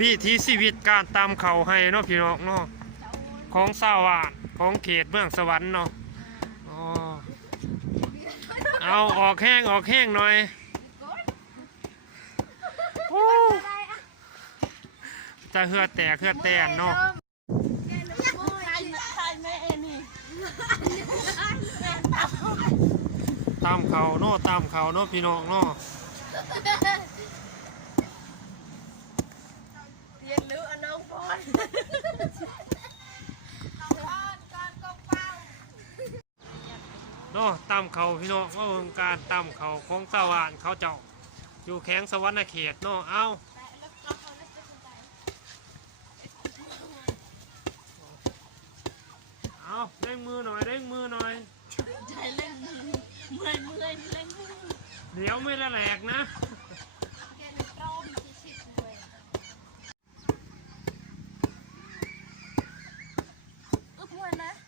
วิถีชีวิตการตามเขาให้เนาะพี่น้องเนาะของสาวานของเขตเมืองสวรรค์เนาะอ๋อเอาออกแห้งออกแห้งหน่อยจะเหือดแตกเหือแตนเนาะตามเขาเนาะตามเขาเนาะพี่น้องเนาะ เรียนรู้อน้องพร เนาะตามเขาพี่น้องว่าเบิ่งการตามเขาของสาวานเขาเจ้า อยู่แข้งสวรรณเขตเนาะเอาเอาเร่งมือหน่อยเร่งมือหน่อยใจเล่นมือเมื่อยเมื่อยเล่นมือเดี๋ยวไม่ได้แหลกนะ อึ๊